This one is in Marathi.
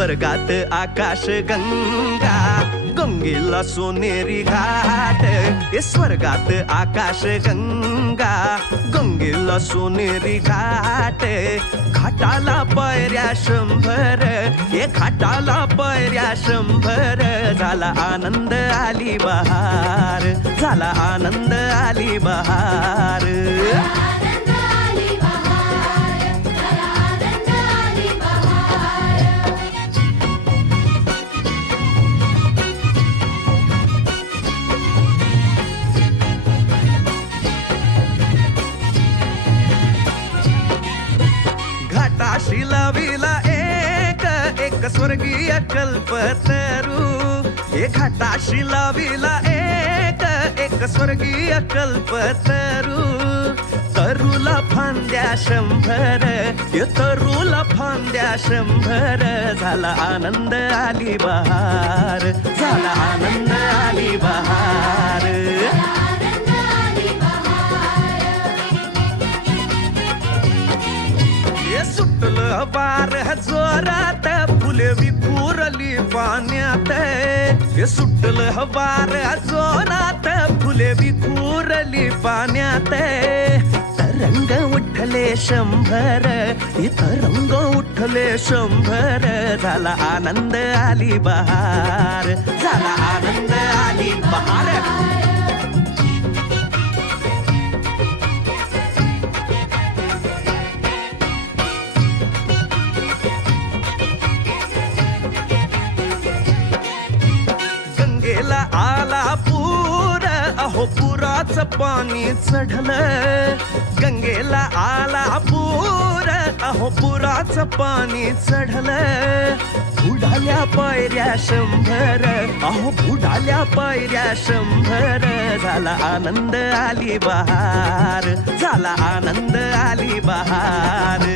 स्वर्गात आकाश गंगा, गंगेला सोनेरी घाट. स्वर्गात आकाश गंगा, गंगेला सोनेरी घाट. घाटाला पायऱ्या 100, घाटाला पायऱ्या 100. झाला आनंद आली बहार, झाला आनंद आली बहार. घाटाशी लाविला एक स्वर्गीय कल्पतरू. घाटाशी लाविला एक स्वर्गीय कल्पतरू. तरूला फांद्या 100, तरूला फांद्या 100. झाला आनंद आली बहार, झाला आनंद आली बहार. सुटलं वार जोरात, फुले विखुरली पाण्यात. सुटलं वार जोरात, फुले विखुरली पाण्यात. तरंग उठले 100, तरंग उठले 100. झाला आनंद आली बहार, झाला आनंद आली बहार. आला पूर, अहो पुराचं पाणी चढलं. गंगेला आला पूर, अहो पुराचं पाणी चढलं. बुडाल्या पायऱ्या 100, अहो बुडाल्या पायऱ्या 100. झाला आनंद आली बहार, झाला आनंद आली बहार.